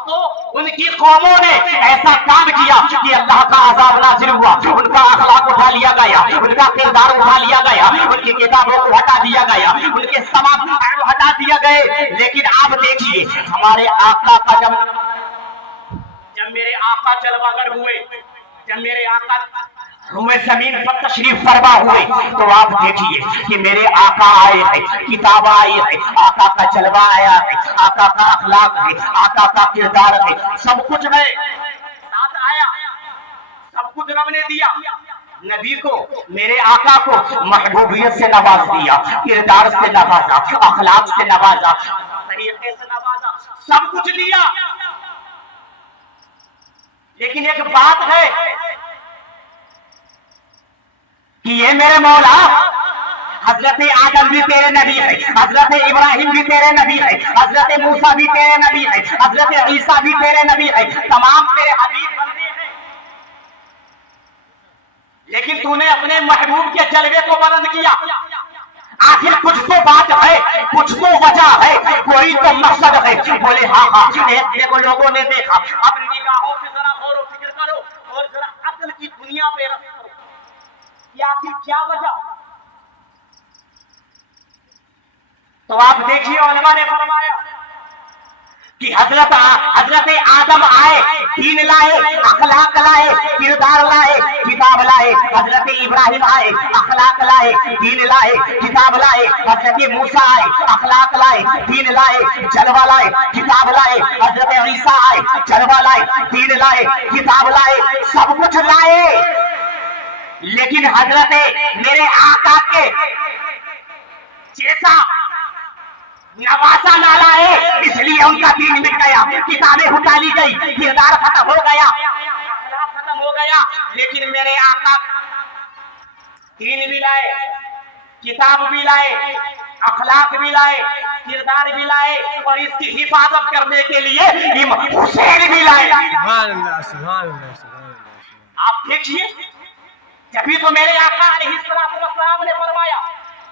तो उनकी कौमों ने ऐसा काम किया कि अल्लाह का अज़ाब नाज़िल हुआ, उनका अखलाक उठा लिया गया, उनका किरदार उठा लिया गया, उनकी किताबों को हटा दिया गया, उनके समाज हटा दिया गए। लेकिन आप देखिए हमारे आका का जब मेरे आका जलवागर हुए, जब मेरे आका हुए जमीन पर तशरीफ फरमा हुए, तो आप देखिए कि मेरे आका आए हैं, किताब आई है, आका का जलवा आया है, आका का अखलाक है, आका का किरदार है, सब कुछ है साथ आया, सब कुछ रब ने दिया। नबी को, मेरे आका को महबूबियत से नवाज दिया, किरदार से नवाजा, अखलाक से नवाजा, तरीके से नवाजा, सब कुछ दिया। लेकिन एक बात है कि ये मेरे मौला हजरत आदम भी तेरे नबी है, हजरत इब्राहिम भी तेरे नबी है, हजरत मूसा भी तेरे नबी है, हजरत ईसा भी तेरे नबी है, तमाम तेरे हबीब बंदे हैं। लेकिन तूने अपने महबूब के जलवे को बुलंद किया। आखिर कुछ तो बात है, कुछ तो वजह है, कोई तो मकसद है। बोले हाँ, देखो लोगों ने देखा, अब निगाहों से जरा गौर व फिक्र करो और जरा अक्ल की दुनिया पे रख करो कि आखिर क्या वजह। तो आप देखिए उलमा ने फरमाया कि हजरत आदम आए, दीन लाए, अखलाक लाए, किरदार लाए, किताब लाए। हजरत इब्राहिम आए, अखलाक लाए, दीन लाए, किताब लाए। हजरत मूसा आए, अखलाक लाए, दीन लाए, जलवा लाए, किताब लाए। हजरत ईसा आए, जलवा लाए, दीन लाए, किताब लाए, सब कुछ लाए। लेकिन हजरत मेरे आका के जैसा नवासा ना लाए, इसलिए उनका दीन मिट गया, किताबें उठा ली गई, किरदार खत्म हो गया, अखलाक खत्म हो गया। लेकिन मेरे आका दीन भी लाए, किताब भी लाए, अखलाक भी लाए, किरदार भी लाए, और इसकी हिफाजत करने के लिए इमाम हुसैन भी लाए। आप देखिए, जब तो मेरे आका अलैहिस्सलातु वस्सलाम ने फरमाया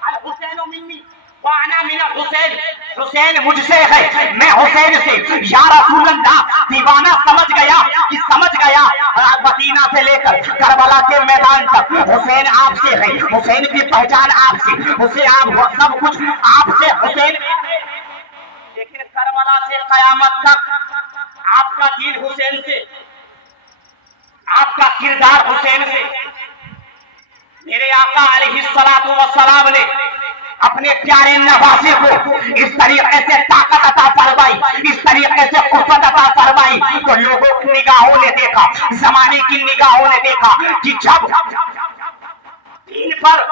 अल हुसैन मिन्नी व अना मिनल हुसैन, हुसैन मुझसे है, मैं हुसैन से। या रसूल अल्लाह, दीवाना समझ गया कि समझ गया, मदीना से लेकर करबला के मैदान तक हुसैन आपसे है, हुसैन की पहचान आपसे, हुसैन आप सब कुछ आपसे, हुसैन। लेकिन करबला से कयामत तक आपका दीन हुसैन से, आपका किरदार हुसैन से। मेरे आका अलैहिस्सलातु वस्सलाम ने अपने प्यारे नवासे को इस तरीके से ताकत अता फरमाई, इस तरीके से कुव्वत अता फरमाई, तो लोगों की निगाहों ने देखा, जमाने की निगाहों ने देखा कि जब दीन पर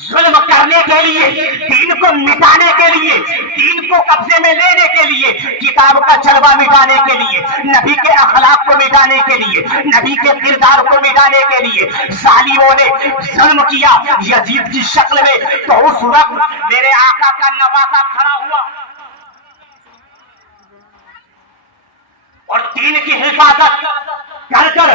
जुल्म करने के लिए, दीन को मिटाने के लिए, दीन को कब्जे में लेने के लिए, किताब का जलवा मिटाने के लिए, नबी के अखलाक को मिटाने के लिए, नबी के किरदार को मिटाने के लिए जालिमों ने जुल्म किया यजीद की शक्ल में, तो उस वक्त मेरे आका का नवासा खड़ा हुआ और दीन की हिफाजत कर कर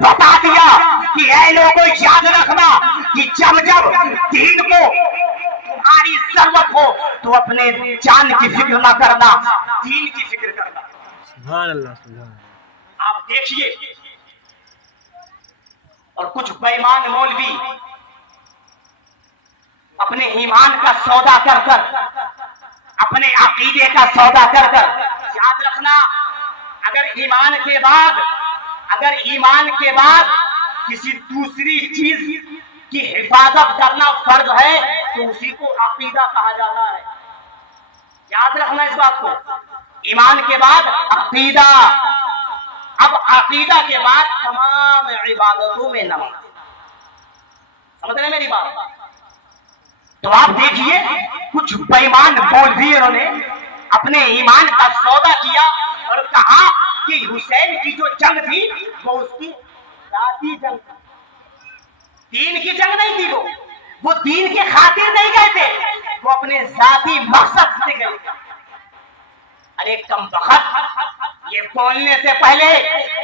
बता दिया कि ऐ लोगों याद रखना कि जब जब दीन को तुम्हारी जरूरत हो तो अपने जान की फिक्र ना करना, दीन की फिक्र करना। सुभान अल्लाह, सुभान अल्लाह। आप देखिए, और कुछ बेईमान मौलवी अपने ईमान का सौदा कर कर, अपने अकीदे का सौदा कर कर, याद रखना अगर ईमान के बाद किसी दूसरी चीज की हिफाजत करना फर्ज है तो उसी को अकीदा कहा जाता है। याद रखना इस बात को, ईमान के बाद अकीदा, अब अकीदा के बाद तमाम इबादतों में नमाज। समझ रहे मेरी बात? तो आप देखिए, कुछ बेईमान मौलवियों ने अपने ईमान का सौदा किया और कहा कि हुसैन की जो जंग थी वो उसकी जाती जंग थी, दीन की जंग नहीं थी। वो दीन के खातिर नहीं गए थे, वो अपने जाती मकसद से गए थे। अरे कम बखत, ये बोलने से पहले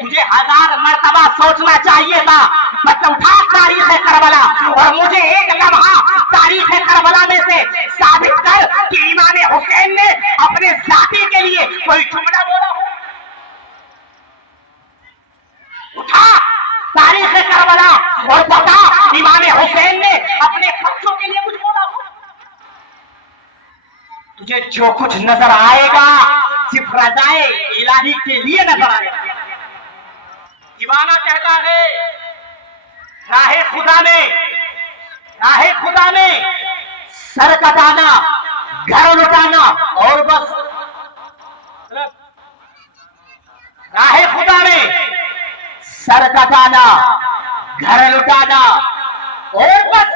तुझे 1000 मर्तबा सोचना चाहिए था। मत उठा तारीख करबला और मुझे एक लम्हा तारीख करबला में से साबित कर कि इमाम हुसैन ने अपने जाति के लिए कोई जुमला बोला हो। तुझे जो कुछ नजर आएगा सिर्फ रज़ाए इलाही के लिए नजर आएगा। दीवाना कहता है राहे खुदा में सर कटाना, घर लुटाना और बस। राहे खुदा में सर कटाना, घर लुटाना और बस।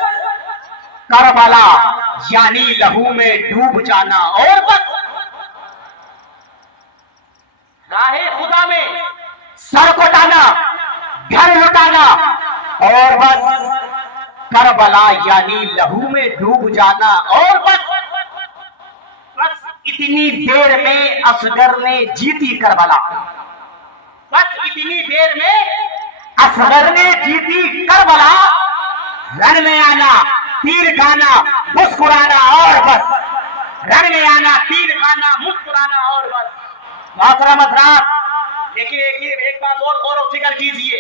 करबला यानी लहू में डूब जाना और बस। राहे खुदा में सर कटाना, घर लुटाना और बस। करबला यानी लहू में डूब जाना और बस। बस इतनी देर में असगर ने जीती करबला। बस इतनी देर में असगर ने जीती करबला। रण में आना, तीर खाना, मुस्कुराना और बस। रण में आना, तीर खाना, मुस्कुराना और बस। मोहतरम हज़रात, देखिए एक बात और गौर फिक्र कीजिए,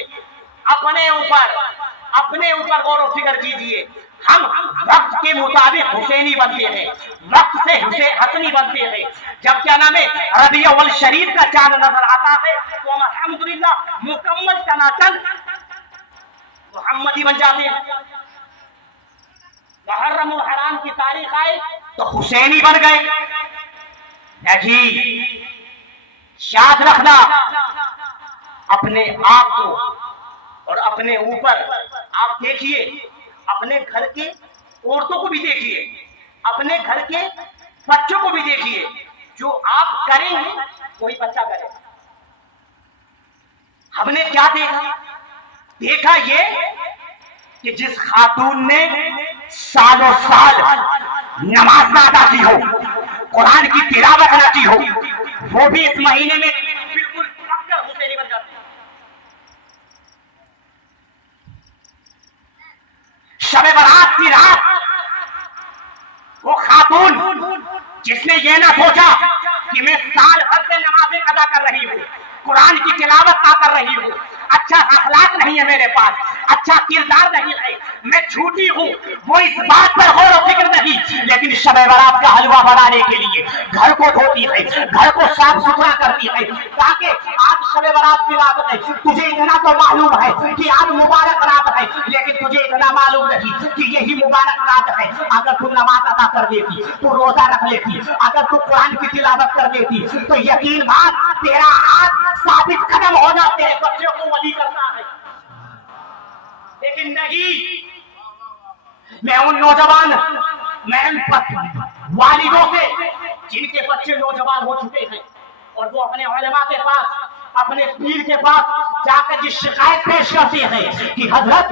अपने ऊपर गौर फिक्र कीजिए। हम वक्त के मुताबिक हुसैनी बनते हैं, वक्त से हसनी बनते हैं। जब क्या नाम है रबी अव्वल शरीफ का चांद नजर आता है तो हम अल्हम्दुलिल्लाह मुकम्मल तनातन मोहम्मदी बन जाते हैं। मुहर्रम और हराम की तारीख आए तो हुसैनी बन गए। नहीं, याद रखना, अपने आप को और अपने ऊपर आप देखिए, अपने घर के औरतों को भी देखिए, अपने घर के बच्चों को भी देखिए। जो आप करेंगे वही बच्चा करेगा। हमने क्या देखा ये कि जिस खातून ने सालों साल नमाज ना अदा की हो, कुरान की तिलावत ना की हो, वो भी इस महीने में बिल्कुल पक्का हुसैनी बन जाती है। शब बारात की रात वो खातून जिसने ये ना सोचा कि मैं साल भर से नमाज़ें अदा कर रही हूँ, कुरान की तिलावत ना कर रही हूँ, अच्छा अखलाक नहीं है मेरे पास, अच्छा किरदार नहीं है, मैं झूठी हूँ, वो इस बात पर गौर और फिक्र नहीं, लेकिन शब बारात का हलवा बनाने के लिए घर को धोती है, घर को साफ सुथरा करती है, ताकि आज शब बारात की रात है। तुझे इतना तो मालूम है कि आज मुबारक रात है, लेकिन तुझे इतना मालूम नहीं कि यही मुबारक रात है। अगर तू नमाज अदा कर देती, तू रोजा रख लेती, अगर तू कुरान की तिलावत कर देती, तो यकीन बात तेरा आज साबित कदम होना तेरे बच्चों को वली करता है। लेकिन नहीं, मैं उन नौजवान वालिदों से जिनके बच्चे नौजवान हो चुके हैं और वो अपने उलमा के पास, अपने पीर के पास जाकर जिस शिकायत पेश करते हैं कि हजरत